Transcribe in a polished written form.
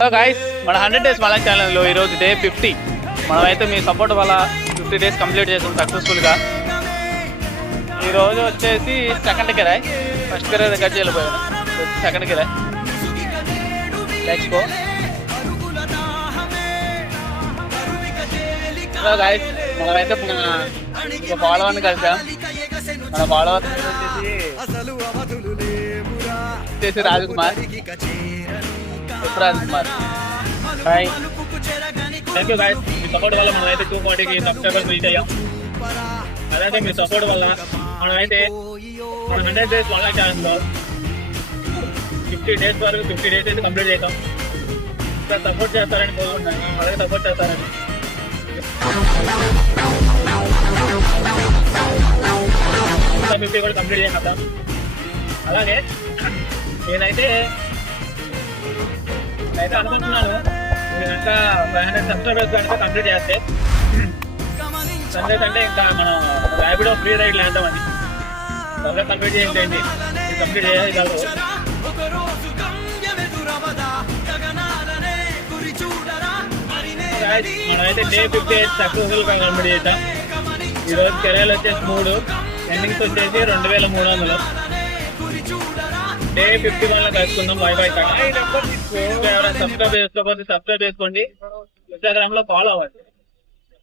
Guys మన 100 days మళ్ళా ఛానల్లో ఈరోజు డే 50. మనమైతే మీ సపోర్ట్ వల్ల 50 డేస్ కంప్లీట్ చేసాం సక్సెస్ఫుల్గా. ఈరోజు వచ్చేసి సెకండ్ కిరాయ్, ఫస్ట్ కిరాయ్ దగ్గర వెళ్ళిపోయాను, సెకండ్ కిరాయ్. Let's go. గాయ్స్ మనమైతే ఒక ఫాలోవర్ని కలిసాం. మన ఫాలోవర్ వచ్చేసి Rajkumar. Rajkumar hi, thank you guys. మీ సపోర్ట్ వల్ల మనమైతే 240కి సబ్స్క్రైబర్స్ రీచ్ అయ్యాం. అలాగే మీ సపోర్ట్ వల్ల మనమైతే 100 డేస్ వాళ్ళ ఛానల్లో 50 డేస్ వరకు 50 డేస్ అయితే కంప్లీట్ చేద్దాం. ఇంకా సపోర్ట్ చేస్తారని కోరుకుంటున్నాను, అలాగే సపోర్ట్ చేస్తారని. 50 కూడా కంప్లీట్ చేద్దాం. అలాగే నేనైతే అనుకుంటున్నాను, నేను ఇంకా 500 సబ్స్క్రైబర్స్ కనుక కంప్లీట్ చేస్తే సండే సండే ఇంకా మనం ర్యాపిడో ఫ్రీ రైడ్ వేద్దామని. త్వరగా కంప్లీట్ చేయండి, కంప్లీట్ చేయగలరు. మనమైతే డే 50 సక్సెస్ఫుల్గా కంప్లీట్ చేద్దాం. ఈరోజు కెరీర్లు వచ్చేసి 3, ఎండింగ్స్ వచ్చేసి 2300. డే 51లో కలుసుకుందాం. By by. ఎవరైనా సబ్స్క్రైబ్ చేసుకోకపోతే సబ్స్క్రైబ్ చేసుకోండి, ఇన్స్టాగ్రామ్ లో ఫాలో అవ్వండి.